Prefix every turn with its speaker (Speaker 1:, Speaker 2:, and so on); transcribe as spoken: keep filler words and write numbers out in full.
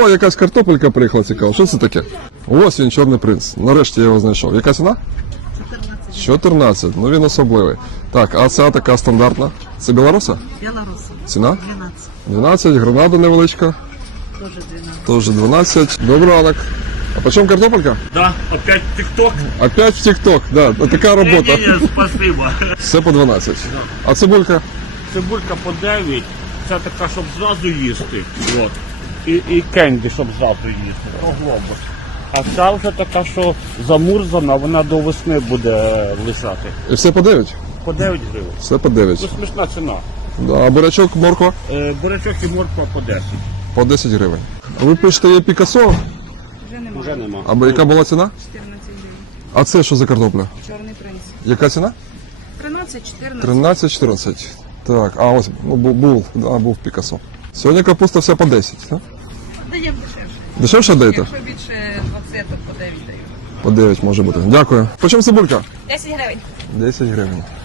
Speaker 1: О, якась картопелька приїхала, цікаво. Що це таке? Ось він, чорний принц. Нарешті я його знайшов. Яка ціна?
Speaker 2: чотирнадцять.
Speaker 1: чотирнадцять. Ну він особливий. Так, а ця така стандартна. Це білоруса?
Speaker 2: Білоруси.
Speaker 1: Ціна?
Speaker 2: дванадцять.
Speaker 1: дванадцять. Гранада невеличка.
Speaker 2: Теж дванадцять.
Speaker 1: Теж дванадцять. Добрий ранок. А по чому картопелька?
Speaker 3: Да, опять ТикТок.
Speaker 1: Опять в ТикТок. Да, така робота.
Speaker 3: Не-не-не, спасибо.
Speaker 1: Все по дванадцять. А цибулька?
Speaker 3: Цибулька по дев'ять. Це така, щоб зразу їсти. От. І, і кенді, щоб зразу їсти. То глобус. А ця вже така, що замурзана, вона до весни буде лежати.
Speaker 1: І все по дев'ять?
Speaker 3: По дев'ять гривень.
Speaker 1: Все по дев'ять.
Speaker 3: Це смішна ціна.
Speaker 1: Да, а бурячок, морква?
Speaker 3: Е, бурячок і морква по десять.
Speaker 1: По десять гривень. А ви пишете, є Пікассо?
Speaker 2: Вже немає.
Speaker 3: Вже нема.
Speaker 1: Або яка була ціна?
Speaker 2: чотирнадцять гривень.
Speaker 1: А це що за картопля?
Speaker 2: Чорний принц.
Speaker 1: Яка ціна?
Speaker 2: тринадцять, чотирнадцять.
Speaker 1: тринадцять чотирнадцять. Так, а ось ну, був, був, да, був Пікассо. Сьогодні капуста вся по десять, так?
Speaker 2: Даємо дешевше.
Speaker 1: Дешевше даєте?
Speaker 2: Якщо більше двадцять, то по дев'ять даю.
Speaker 1: По дев'ять може бути. Дякую. По чому цибулька?
Speaker 2: десять гривень.
Speaker 1: десять гривень.